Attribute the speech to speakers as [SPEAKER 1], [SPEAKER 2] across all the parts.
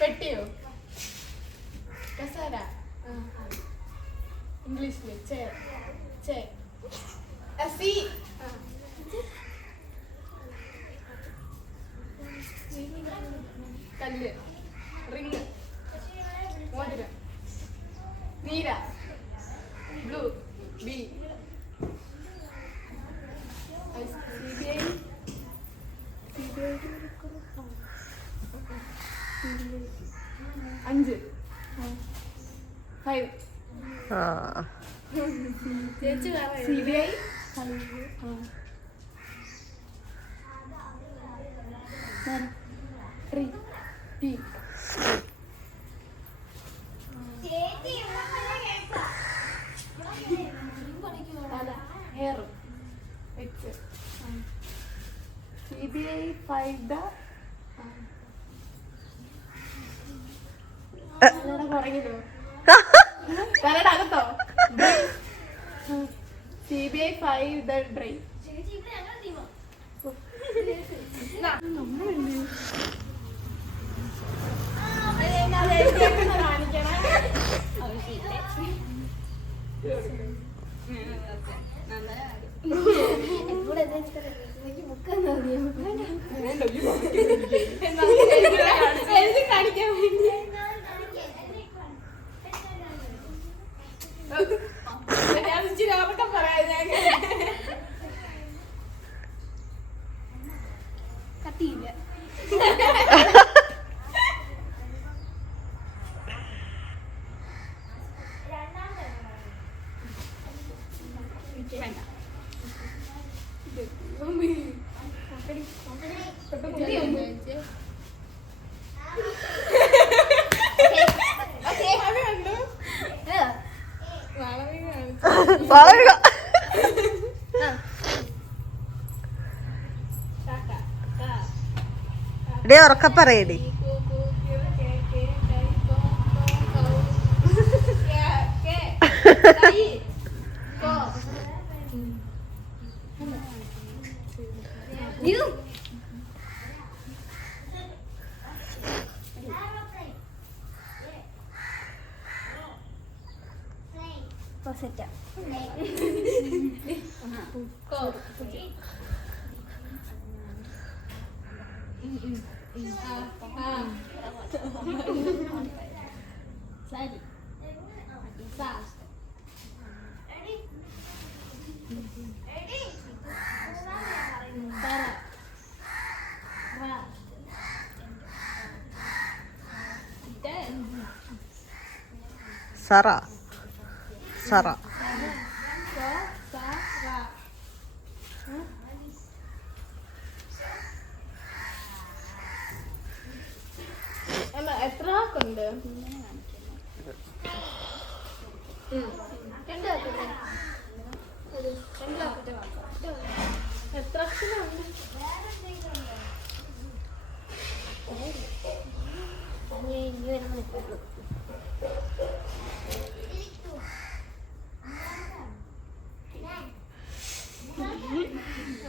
[SPEAKER 1] പെട്ടിയോ? കസാര. ഇംഗ്ലീഷിൽ ചേ ചേ. കല്ല്. റിങ്. നീര blue B C B I അഞ്ച് ഫൈവ്
[SPEAKER 2] ചേച്ചി
[SPEAKER 1] C B I C B I five the കുറഞ്ഞിട്ടോ തലയുടെ അകത്തോ? സി ബി ഐ ഫൈവ് ദ ഡ്രൈ വേണ്ടി ഞാൻ ഇച്ചിരി ഉറക്കം പറയാം ഞാൻ
[SPEAKER 2] കത്തിയില്ല
[SPEAKER 1] വേണ്ട
[SPEAKER 3] വളരെ ഡേ ഉറക്ക പറയടി
[SPEAKER 2] You. സെറ്റാ സരി ഫാസ്റ്റ് പറ റ
[SPEAKER 3] സറ. സറ.
[SPEAKER 1] എത്ര ഉണ്ട് എത്ര അക്ഷരമുണ്ട്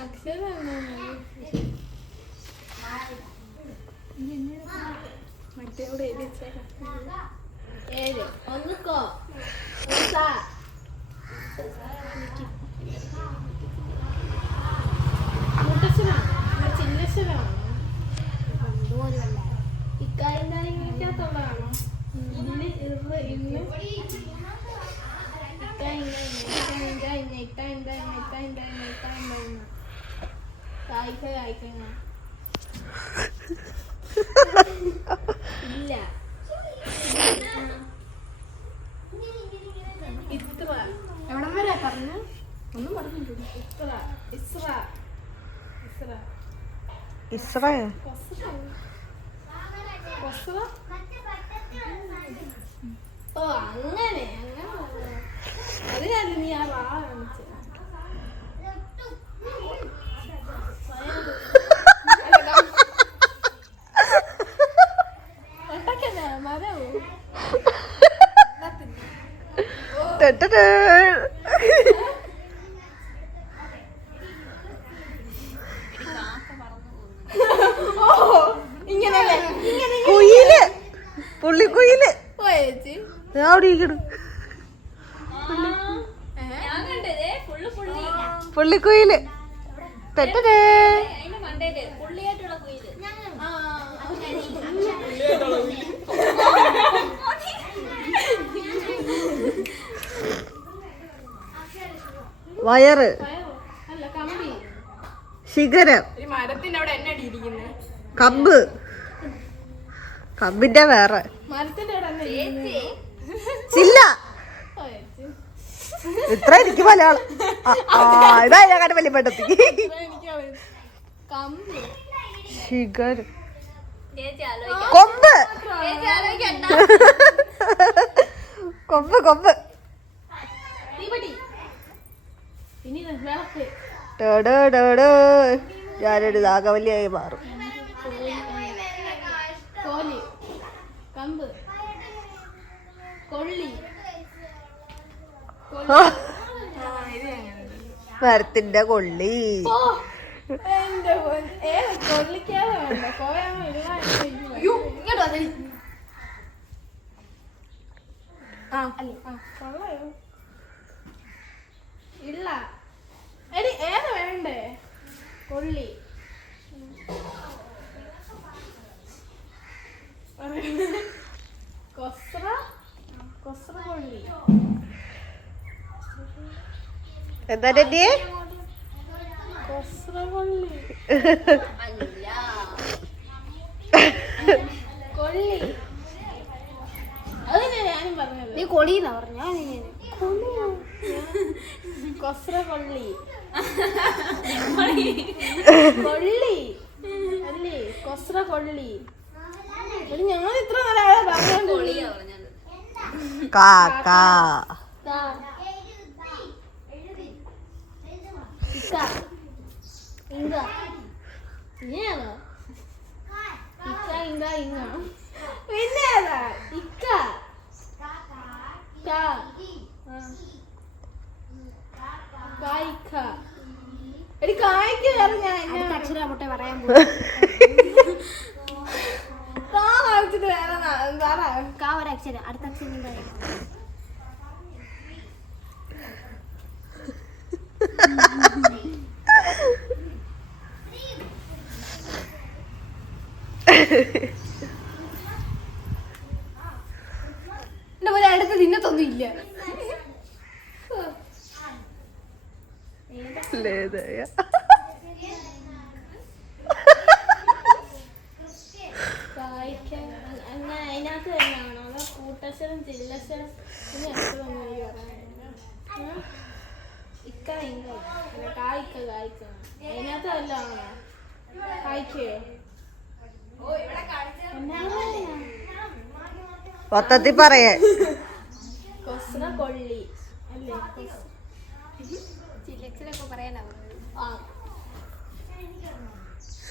[SPEAKER 1] അക്ഷരമാണ് മറ്റേ കൂടെ എഴുതി വെച്ചേക്കാം
[SPEAKER 2] ഏഴ് ഒന്ന് കോ ഒന്ന് സാ
[SPEAKER 1] മുട്ടശ്ശനാണോ ചിന്നശ്ശനാണോ
[SPEAKER 2] ഇക്കാര്യം കാര്യങ്ങൾക്കകത്തുള്ളതാണോ
[SPEAKER 1] ഇന്ന് ഇന്ന് ഇന്ന്
[SPEAKER 2] ഇക്ക ഇന്ന ഇന്ന ഇന്ന ഇക്ക ഇന്ന ഇക്ക ഇന്ന ഇന്ന ഇക്ക ഇന്ന ഇന്ന കായ്ക്ക കായ്ക്ക ഇല്ല
[SPEAKER 1] ഇത്ര
[SPEAKER 2] എവിടം വരെ പറഞ്ഞു
[SPEAKER 1] ഒന്നും പറഞ്ഞിട്ടില്ല. ഇത്ര ഇസ്ര ഇസ്ര.
[SPEAKER 3] ഇസ്രയോ
[SPEAKER 1] ഓ അങ്ങനെ അങ്ങനെ. അത് ഞാൻ നീ ആ റാ ഒട്ടക്കല്ലേ? മരവോ? കുയിൽ.
[SPEAKER 3] പുള്ളിക്കുയിൽ അവിടെ ഇരിക്കണ്.
[SPEAKER 2] ഞാൻ കണ്ടതേ ഫുള്ള് പുള്ളി.
[SPEAKER 3] പുള്ളിക്കുയിൽ തെറ്റേ വയറ്.
[SPEAKER 1] പയറോ? അല്ല കമ്പി.
[SPEAKER 3] ശിഖരം. കമ്പ് കമ്പിന്റെ വേറെ. ചില്ല. ഇത്ര എനിക്ക് മലയാളം. ഇതാ ഞാൻ കണ്ട വലിയ പെട്ടെത്തി.
[SPEAKER 1] എനിക്കറിയാം. കമ്പ്.
[SPEAKER 3] കൊമ്പ്. കൊമ്പ്. ഞാനൊരു നാഗവല്ലിയായി മാറും
[SPEAKER 1] കോലി കമ്പ് കൊള്ളി
[SPEAKER 3] മരത്തിന്റെ കൊള്ളി.
[SPEAKER 1] ഇല്ല. എടി ഏത് വേണ്ടേ? കൊള്ളി. കൊസ്ര കൊസ്ര കൊള്ളി
[SPEAKER 3] എന്താ
[SPEAKER 1] പറഞ്ഞത്
[SPEAKER 2] നീ പറഞ്ഞ.
[SPEAKER 1] കൊസ്ര കൊള്ളി കൊള്ളി അല്ലേ? കൊസ്ര കൊള്ളി എടി ഞാൻ ഇത്ര നല്ല
[SPEAKER 3] കാക്ക
[SPEAKER 1] ഇങ്ക ഇങ്ങനെയാണോ ഇക്ക ഇങ്ക ഇങ്ങ പിന്നെ ഇക്ക. ക ആ. കായ്ക്ക വേറെ ഞാൻ എന്നെ?
[SPEAKER 2] അക്ഷരം മുട്ട പറയാൻ
[SPEAKER 1] താ വായിച്ചിട്ട് വേറെ
[SPEAKER 2] കാ ഒരു അക്ഷരം അടുത്ത അക്ഷരം പറയാം
[SPEAKER 1] എന്റെ പോലെ അടുത്ത് തിന്നത്തൊന്നും ഇല്ല
[SPEAKER 3] ലേതയ.
[SPEAKER 1] കായ്ക്ക അങ്ങനെ അതിനകത്ത് തന്നെയാണോ അതോ കൂട്ടക്ഷരം ചില്ലക്ഷരം ഇനി അക്ഷരമൊന്നും എനിക്ക് പറയാനില്ല ഉം. ഇക്ക ഇങ്ക അല്ല, കായ്ക്ക കായ്ക്ക. അതിനകത്ത് വല്ല ആണോ കായ്ക്കയോ എന്നാണ്
[SPEAKER 3] മൊത്തത്തിൽ പറയേ.
[SPEAKER 1] കൊസ്ര കൊള്ളി. അല്ലേ?
[SPEAKER 2] ചില്ലക്ഷരൊക്കെ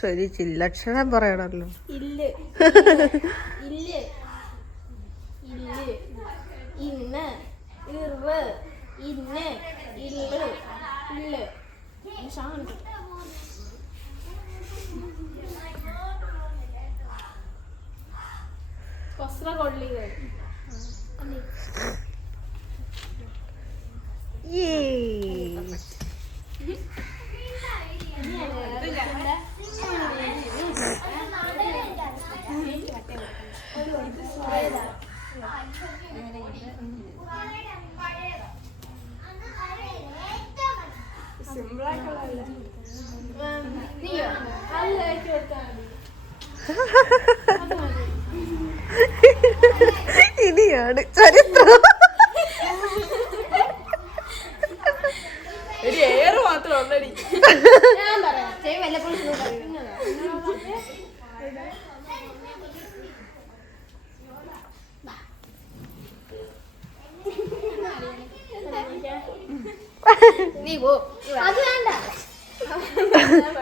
[SPEAKER 3] ശരി ചില്ലക്ഷരം പറയണല്ലോ.
[SPEAKER 1] ഇല്ല്.
[SPEAKER 3] അങ്ങനെയാണ് ചരിത്രം.
[SPEAKER 4] ഒരു ഏറ് മാത്രം
[SPEAKER 1] പറയൂ. നീ പോ. അത് വേണ്ട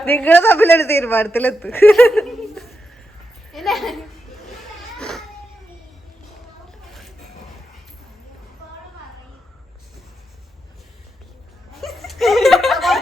[SPEAKER 3] നിങ്ങൾ തമ്മിലൊരു തീരുമാനത്തിലെത്ത്
[SPEAKER 1] എന്നാ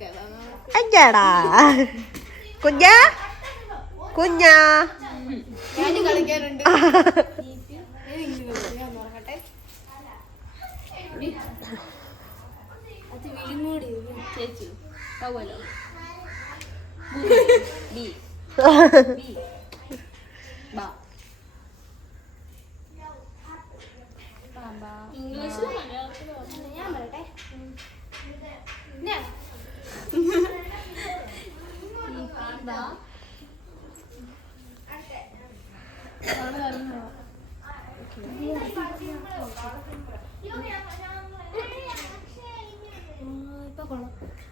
[SPEAKER 1] കയറാം
[SPEAKER 3] അഞ്ചാടാ. കുഞ്ഞാ? കുഞ്ഞാ?
[SPEAKER 1] കളിക്കാറുണ്ട്. ഞാൻ നോക്കട്ടെ അത് വിഴുങ്ങൂടി
[SPEAKER 4] ചേച്ചി പോവല്ലോ ബി ബി ബാ ബാ
[SPEAKER 1] ഇംഗ്ലീഷിലോ മലയാളത്തിലോ ഞാൻ പറയട്ടെ ഞാൻ
[SPEAKER 4] ബാ
[SPEAKER 1] ഇപ്പൊ കൊള്ളാം ചേച്ചി
[SPEAKER 4] ല ബാല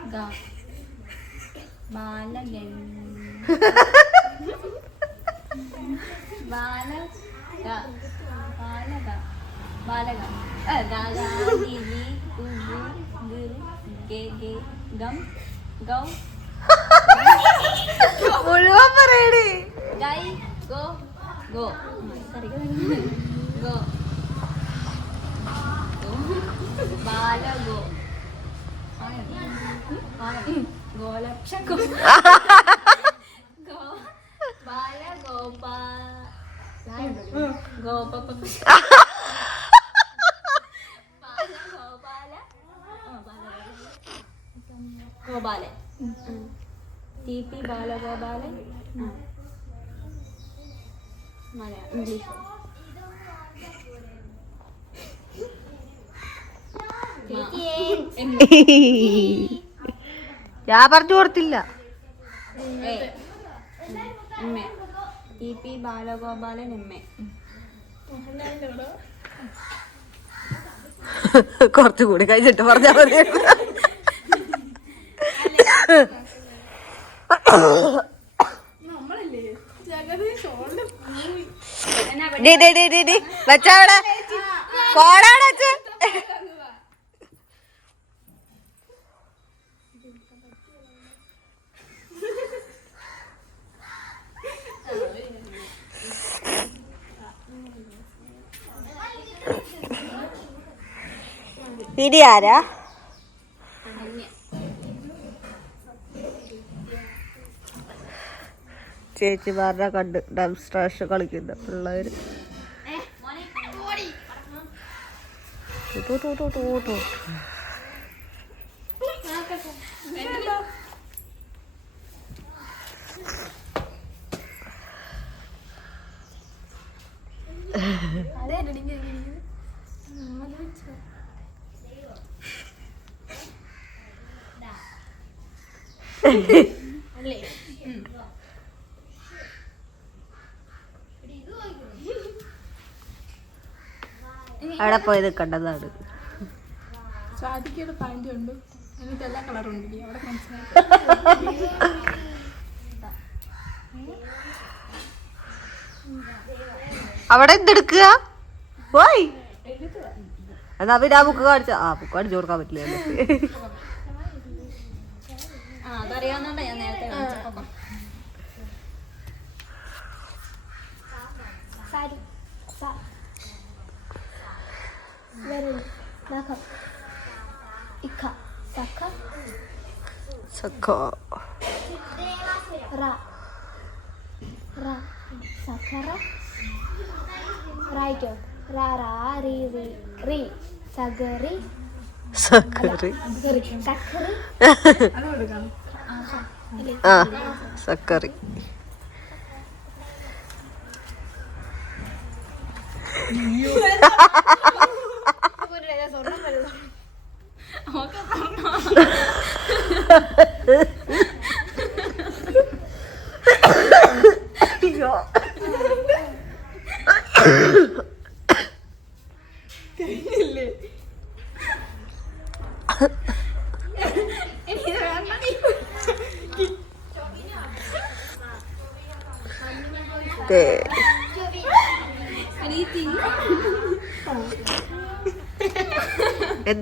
[SPEAKER 3] മുഴുവൻ പറയണേ
[SPEAKER 4] ഗൈ ഗോ ഗോ ഗോ ബാല ഗോ ഗോലക്ഷ ബാല ഗോപാ ഗോപ Gopalan T P Balagopalan Malayalam English
[SPEAKER 3] ഞാൻ പറഞ്ഞു കൊടുത്തില്ല.
[SPEAKER 4] ബാലഗോപാലൻ എം
[SPEAKER 3] കുറച്ചുകൂടി കഴിച്ചിട്ട് പറഞ്ഞാൽ മതി. D D D D D. വെച്ചവിടെ കോടാണ് വെച്ച് ആരാ ആരാ ചേച്ചിമാരുടെ കണ്ട് ഡംസ്ട്രാഷ് കളിക്കുന്ന പിള്ളേര്. Two two two two two. അവിടെ പോയത് കണ്ടതാണ്
[SPEAKER 2] സ്വാതിക്കയുടെ പാന്റ് ഉണ്ട് എന്നിട്ട് എല്ലാ ഉണ്ട്. അവിടെ
[SPEAKER 3] അവിടെ എന്തെടുക്കുക പോയി എന്നാ പിന്നെ ആ ബുക്ക് കാണിച്ചാ? ആ ബുക്ക് കാണിച്ചു കൊടുക്കാൻ പറ്റില്ല.
[SPEAKER 1] ആ അതറിയാവുന്നോണ്ടാ ഞാൻ നേരത്തെ കാണിച്ചപ്പോ
[SPEAKER 2] സാരി സ. വരൽ നഖം. ഇഖ സഖ
[SPEAKER 3] സക്കോ.
[SPEAKER 2] റ. റ. സഖറ റൈറ്റോ. റ റാ റി റി റി. സഗറി. സഖറി
[SPEAKER 1] കൊടുക്കാം
[SPEAKER 3] ആ സക്കറി ദേ.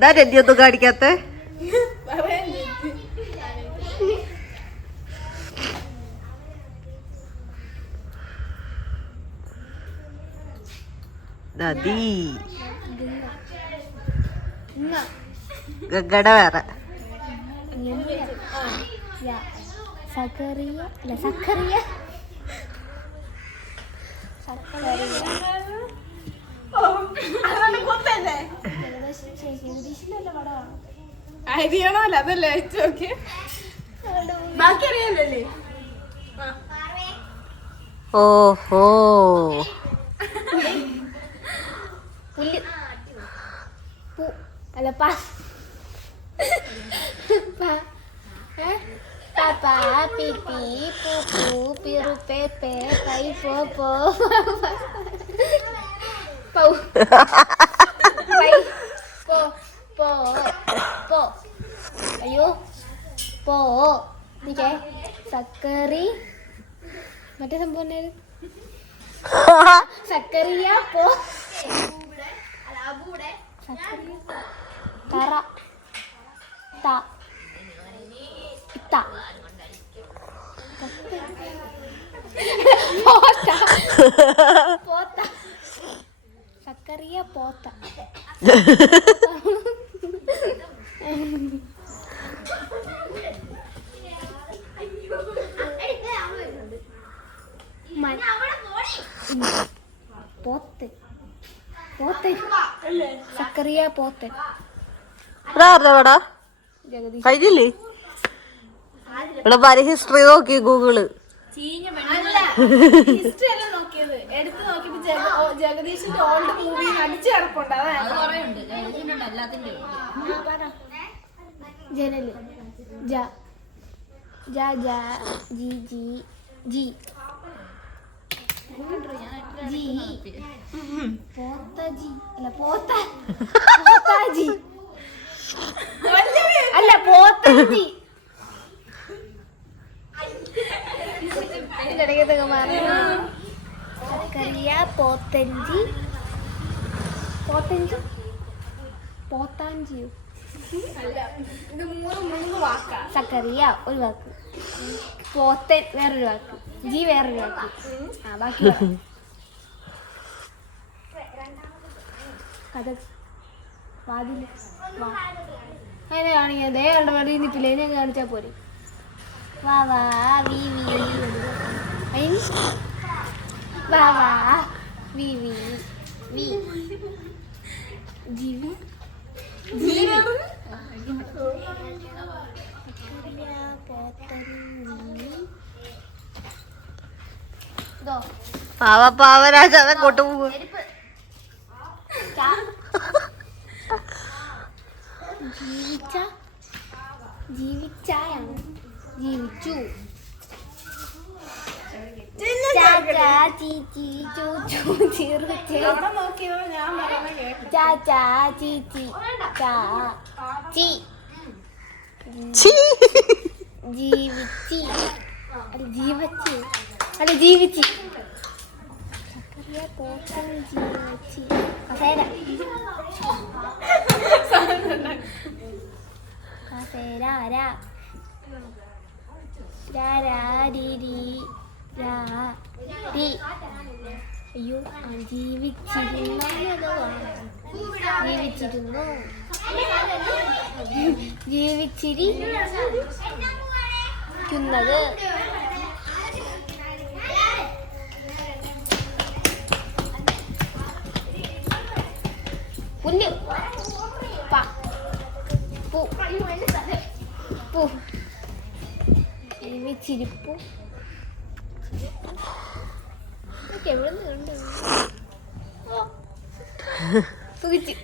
[SPEAKER 3] എന്താ രഞ്ജിയൊന്നും കാണിക്കാത്ത? നദി ഗംഗട വേറെ.
[SPEAKER 2] സക്കറിയ സക്കറിയ.
[SPEAKER 4] അരിയണോ അല്ല അതല്ലേ ചോക്ക് ബാക്കി അറിയാലല്ലേ
[SPEAKER 3] ഓഹോ.
[SPEAKER 2] പുല്ല്. പൂ. അല്ല പ? പപ്പ പിപ്പി പൂ പൂ പിറു പേ പേ പൈ പോ പോ പൗ. പൈ പോ പോ പോ അയ്യോ പോ നിക്കേ സക്കറി മറ്റേ സംഭവം? സക്കറിയ പോ തറ ത ഇത്ത. പോത്ത. പോത്ത. സക്കറിയ പോത്ത മ- പോത്ത് പോത്ത് സക്കറിയ പോത്ത്
[SPEAKER 3] ഇതാർന്നടാ
[SPEAKER 2] ജഗദീഷ്
[SPEAKER 3] കഴിഞ്ഞില്ലേ? ഇവിടെ പല ഹിസ്റ്ററി നോക്കി ഗൂഗിൾ.
[SPEAKER 1] ചീഞ്ഞ
[SPEAKER 4] ഹിസ്റ്ററി അല്ല നോക്കിയത്. എടുത്ത് നോക്കിയപ്പോ ഓ, ജഗദീഷിന്റെ ഓൾഡ് മൂവി കിടപ്പുണ്ട്
[SPEAKER 2] ജനൽ. ജ. ജ ജ ജി ജി ജി. ജി. പോത്തജി. അല്ല പോത്ത. പോത്താജി. അല്ല പോത്തജി. പറഞ്ഞു സക്കറിയ പോത്തഞ്ചി. പോത്തഞ്ചി? പോത്താഞ്ചിയോ? സക്കറിയ ഒരു വാക്ക്. പോത്തൻ വേറൊരു വാക്ക്. ജി വേറൊരു വാക്ക്. ആ ബാക്കി കഥ. വാ. അതിനെ കാണിക്കാൻ ദേ കണ്ട വഴി നിൽക്കില്ല ഇതിനെ കാണിച്ചാൽ പോരെ. വാ വാ വി വി വാ. വാ വി വി വി ജീവി ഇതോ.
[SPEAKER 3] പാവ പാവരാജ
[SPEAKER 2] കൊട്ടുപോകും ജീവിച്ച ജീവിച്ചായാണ്. ജീവിച്ചു. ജീവിച്ചി. ജീവച്ചി. അല്ല ജീവിച്ചി. സക്കറിയ പോത്തൻ ജീവിച്ചി. ജീവിച്ചിരിക്കുന്നത്. പുല്ല് പ. പു. പു ജീവിച്ചിരിപ്പു ഇതൊക്കെ എവിടെ നിന്ന് സുഖിച്ച്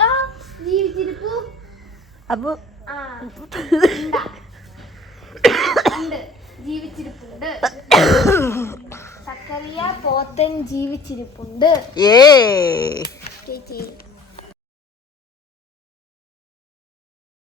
[SPEAKER 2] ആ ജീവിച്ചിരിപ്പു
[SPEAKER 3] അപ്പൊ
[SPEAKER 2] ഉണ്ട് ജീവിച്ചിരിപ്പുണ്ട്. സക്കറിയ പോത്തൻ ജീവിച്ചിരിപ്പുണ്ട്.
[SPEAKER 3] ഏ
[SPEAKER 2] ചേച്ചി.